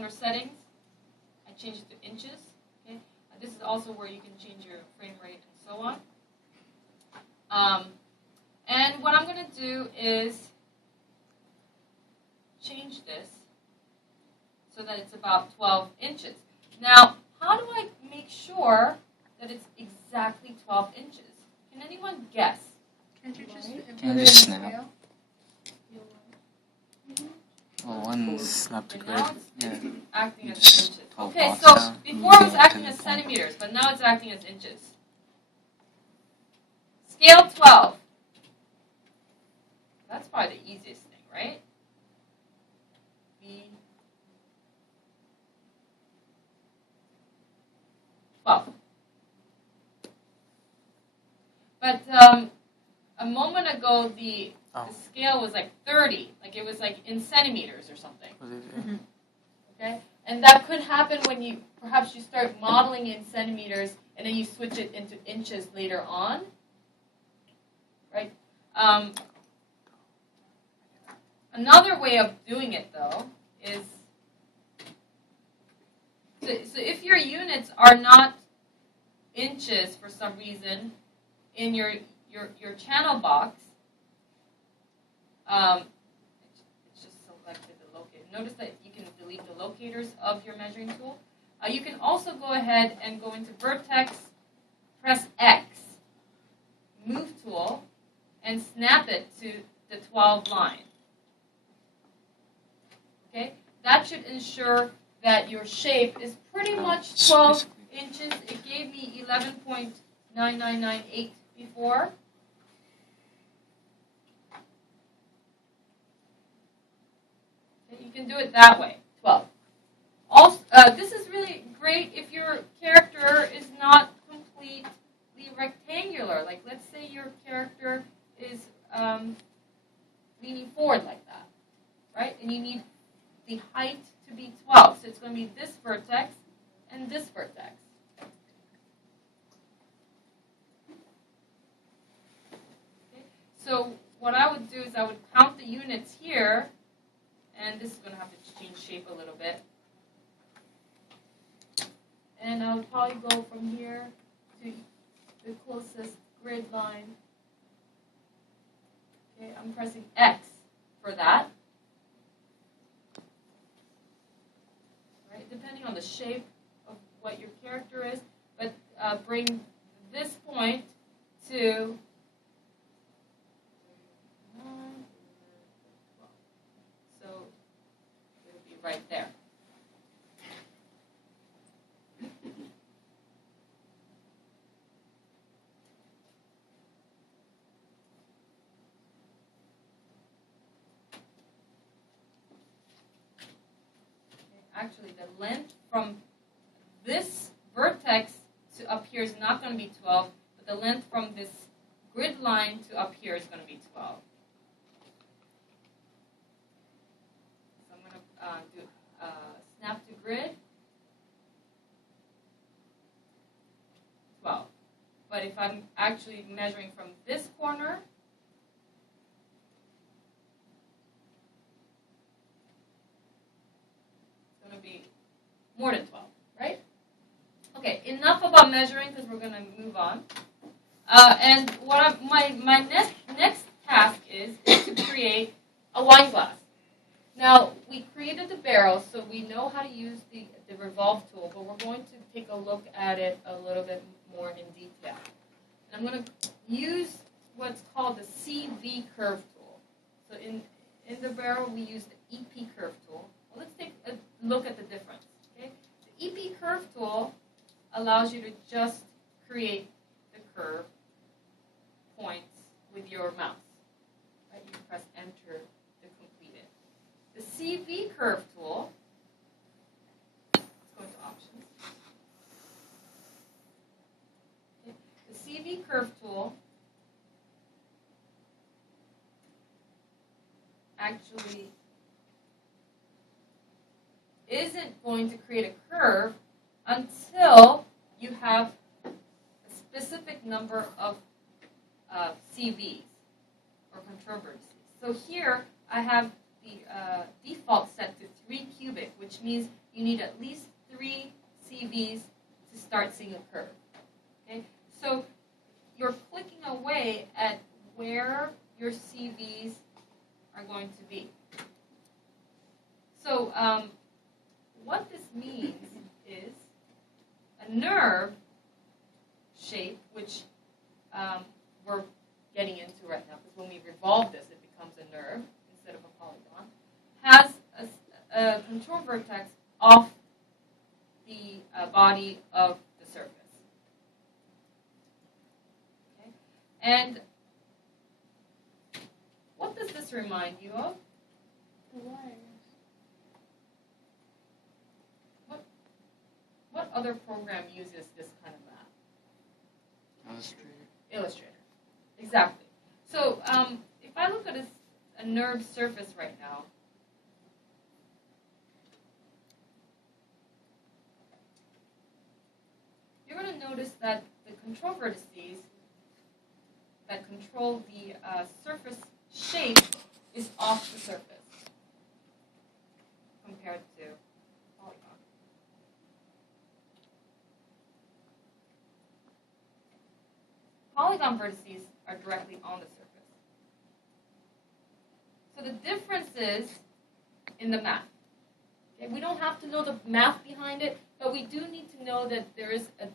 under settings, I change it to inches. Okay, this is also where you can change your frame rate and so on. And what I'm going to do is change this so that it's about 12 inches. Now, how do I make sure that it's exactly 12 inches? Can anyone guess? Can't you just Can you just snap? Oh, one snap to And grid. now it's Yeah. acting as Just inches. 12 Okay, box so now. before it was acting as centimeters, but now it's acting as inches. Scale 12. That's probably the easiest thing, right? B 12. But a moment ago, the scale was like 30, like it was like in centimeters or something. Mm-hmm. Okay, and that could happen when you perhaps you start modeling in centimeters and then you switch it into inches later on, right? Another way of doing it though is so if your units are not inches for some reason in your channel box, it's just selected the locator. Notice that you can delete the locators of your measuring tool. You can also go ahead and go into vertex, press X, move tool, and snap it to the 12 line. Okay, that should ensure that your shape is pretty much 12 inches. It gave me 11.9998 before. Okay, you can do it that way, 12. Also, this is really great if your character is not completely rectangular. Like, let's say your character is leaning forward like that, right? And you need the height to be 12. So it's going to be this vertex and this vertex. Okay. So what I would do is I would count the units here, and this is going to have to change shape a little bit. And I would probably go from here to the closest grid line. Okay, I'm pressing X for that. Right, depending on the shape of what your character is, but bring this point to so it'll be right there. Actually, the length from this vertex to up here is not going to be 12, but the length from this grid line to up here is going to be 12. So I'm going to do snap to grid, 12. But if I'm actually measuring from this corner, be more than 12, right? Okay, enough about measuring because we're going to move on. And what my next task is to create a wine glass. Now, we created the barrel, so we know how to use the revolve tool, but we're going to take a look at it a little bit more in detail. And I'm going to use what's called the CV curve tool. So in the barrel, we use the EP curve tool. Well, let's take a look at the difference. Okay? The EP curve tool allows you to just create the curve points with your mouse. Right? You can press Enter to complete it. The CV curve tool, let's go into options. Okay? The CV curve tool actually isn't going to create a curve until you have a specific number of CVs or controversies. So here I have the default set to 3 cubic, which means you need at least 3 CVs to start seeing a curve. Okay, so you're clicking away at where your CVs are going to be. So what this means is a nerve shape, which we're getting into right now, because when we revolve this, it becomes a nerve instead of a polygon, has a control vertex off the body of the surface. Okay? And what does this remind you of? The wires. What other program uses this kind of math? Illustrator. Illustrator. Exactly. So if I look at a nerve surface right now, you're going to notice that the control vertices that control the surface shape is off the surface compared to polygon. Polygon vertices are directly on the surface. So the difference is in the math. Okay? We don't have to know the math behind it, but we do need to know that there is a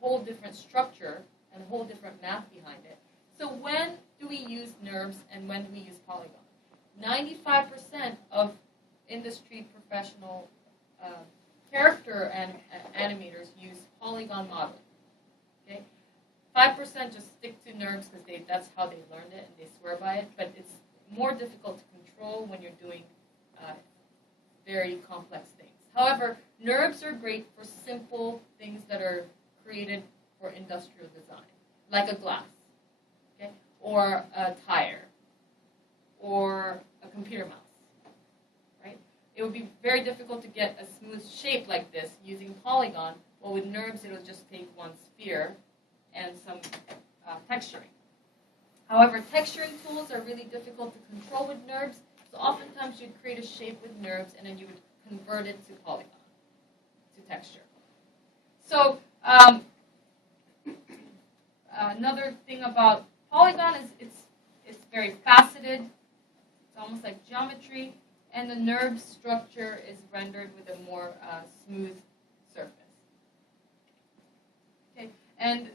whole different structure and a whole different math behind it. So when do we use NURBS and when do we use polygon? 95% of industry professional character animators use polygon modeling. Okay? 5% just stick to NURBS because that's how they learned it and they swear by it, but it's more difficult to control when you're doing very complex things. However, NURBS are great for simple things that are created for industrial design, like a glass, okay, or a tire, or a computer mouse, right? It would be very difficult to get a smooth shape like this using polygon. Well, with NURBS, it'll just take one sphere and some texturing. However, texturing tools are really difficult to control with NURBS, so oftentimes you'd create a shape with NURBS and then you would convert it to polygon, to texture. So another thing about polygon is it's very faceted, it's almost like geometry, and the NURBS structure is rendered with a more smooth surface. Okay, and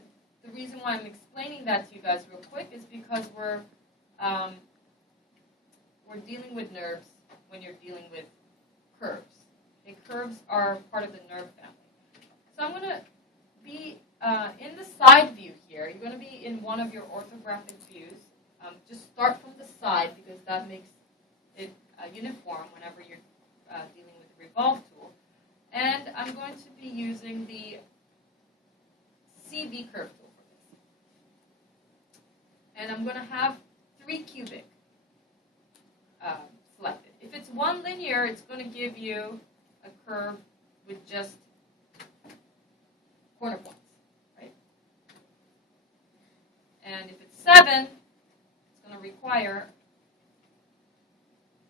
the reason why I'm explaining that to you guys real quick is because we're dealing with NURBS when you're dealing with curves. Okay, curves are part of the nerve family. So I'm going to be in the side view here. You're going to be in one of your orthographic views. Just start from the side because that makes it uniform whenever you're dealing with the revolve tool. And I'm going to be using the CV curve tool for this. And I'm going to have 3 cubic selected. If it's 1 linear, it's going to give you a curve with just corner points, right? And if it's 7, it's going to require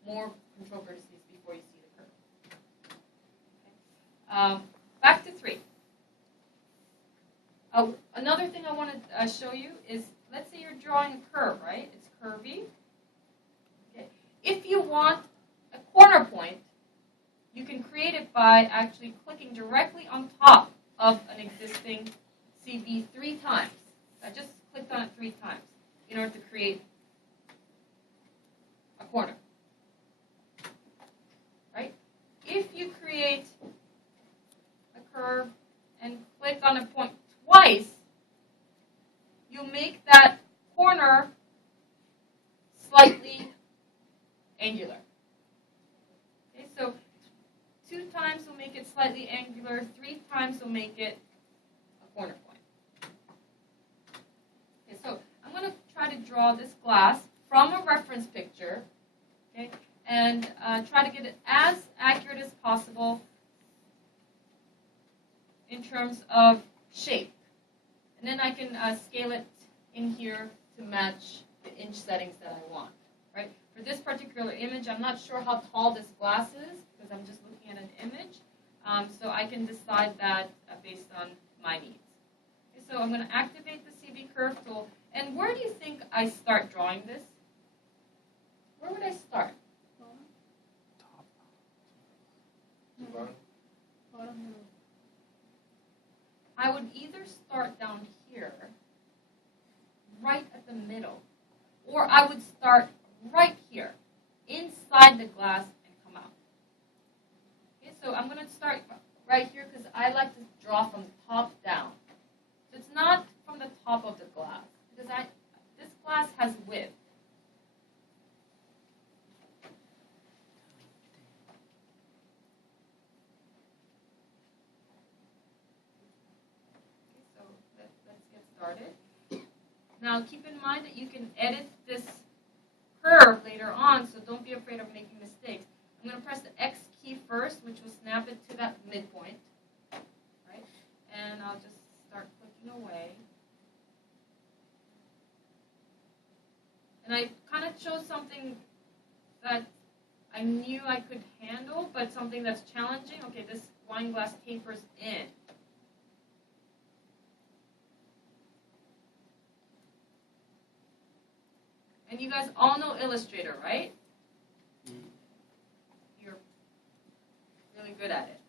more control vertices before you see the curve. Okay. Back to 3. Another thing I want to show you is, let's say you're drawing a curve, right? It's curvy. Okay. If you want a corner point, you can create it by actually clicking directly on top of an existing CV 3 times. I just clicked on it 3 times in order to create a corner. Right? If you create a curve and click on a point twice, you make that corner slightly angular. Okay, so 2 times will make it slightly angular, 3 times will make it a corner point. Okay, so I'm going to try to draw this glass from a reference picture, okay, and try to get it as accurate as possible in terms of shape. And then I can scale it in here to match the inch settings that I want. Right? For For this particular image, I'm not sure how tall this glass is because I'm just looking at an image. So I can decide that based on my needs. Okay, so I'm going to activate the CB curve tool. And where do you think I start drawing this? Where would I start? I would either start down here, right at the middle, or I would start right here, inside the glass and come out. Okay, so I'm going to start right here because I like to draw from the top down. So it's not from the top of the glass because this glass has width. Started. Now keep in mind that you can edit this curve later on, so don't be afraid of making mistakes. I'm going to press the X key first, which will snap it to that midpoint. Right? And I'll just start clicking away. And I kind of chose something that I knew I could handle, but something that's challenging. Okay, this wine glass tapers in. And you guys all know Illustrator, right? You're really good at it.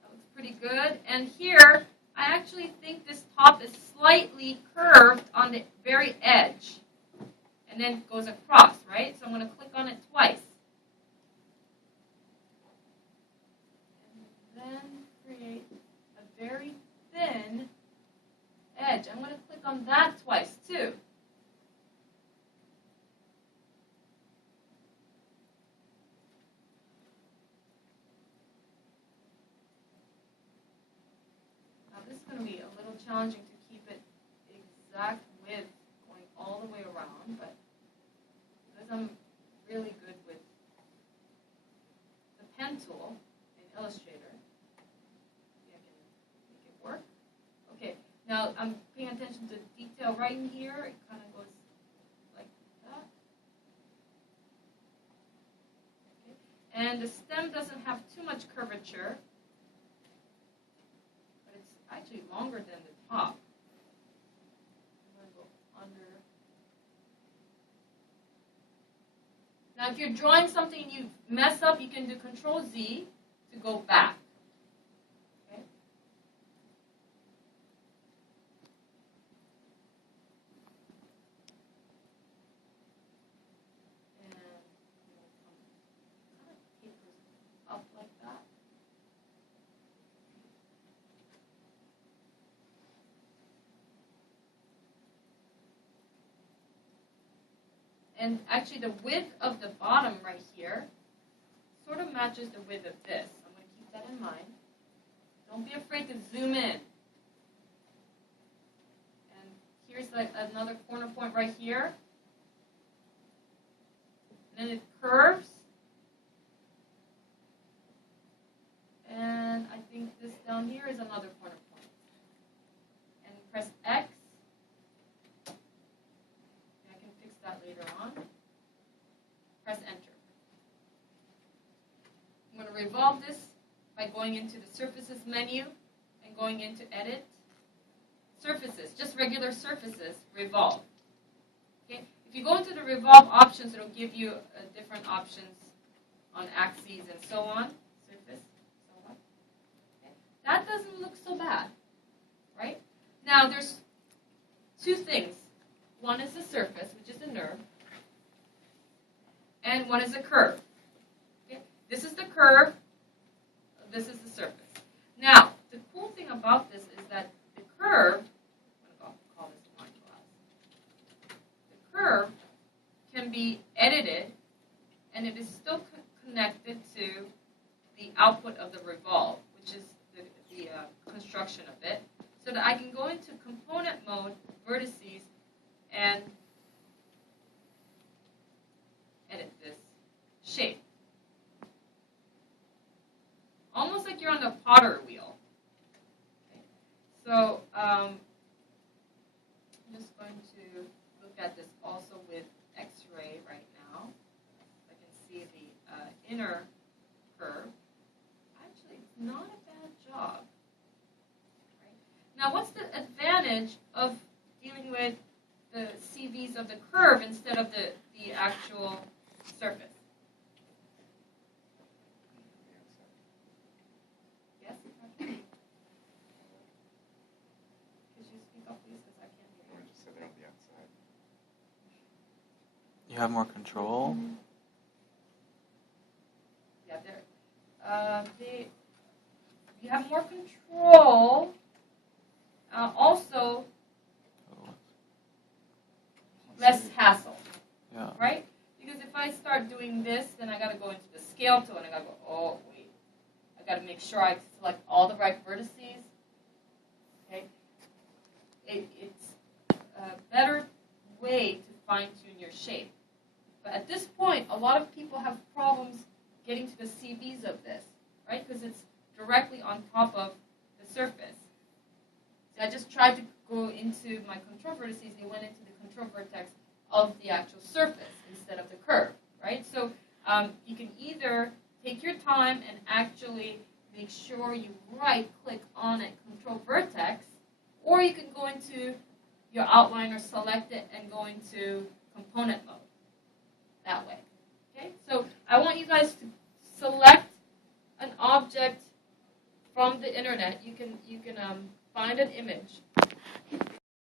That looks pretty good. And here, I actually think this top is slightly curved on the very edge. And then goes across, right? So I'm going to click on it twice. And then create a very thin edge. I'm going to click on that twice too. Now this is going to be a little challenging to keep it exact width going all the way around, but because I'm really good with the pen tool in Illustrator, I can make it work. Okay. Now, I'm paying attention to detail right in here. It kind of goes like that. Okay. And the stem doesn't have too much curvature, but it's actually longer than the top. I'm going to go under. Now, if you're drawing something and you mess up, you can do Control Z to go back. And actually the width of the bottom right here sort of matches the width of this. I'm going to keep that in mind. Don't be afraid to zoom in. And here's like another corner point right here. And then it curves. And I think this down here is another corner point. And press X. That later on. Press enter. I'm going to revolve this by going into the surfaces menu and going into edit. Surfaces, just regular surfaces, revolve. Okay? If you go into the revolve options, it'll give you different options on axes and so on. Surface, so on. Okay? That doesn't look so bad, right? Now there's two things. One is the surface, which is the nerve, and one is a curve. Okay? This is the curve, this is the surface. Now, the cool thing about this is that the curve, I'm going to call this wine glass, the curve can be edited, and it is still connected to the output of the revolve, which is the construction of it, so that I can go into component mode, vertices, and edit this shape. Almost like you're on the potter wheel. Okay. So I'm just going to go inner curve, actually it's not a bad job. Right? Now what's the advantage of dealing with the CVs of the curve instead of the actual surface? Yes? Could you speak up please because I can't hear you. Just say they're on the outside. You have more control. Yeah, you have more control. Also, less hassle, Yeah. right? Because if I start doing this, then I got to go into the scale tool and I got to go, oh, wait. I got to make sure I select all the right vertices. Okay? It's a better way to fine-tune your shape. But at this point, a lot of people have problems getting to the CVs of this, right? Because it's directly on top of the surface. So I just tried to go into my control vertices. They went into the control vertex of the actual surface instead of the curve, right? So you can either take your time and actually make sure you right-click on a control vertex, or you can go into your outline or select it and go into component mode that way. Okay? So I want you guys to select an object from the internet. You can find an image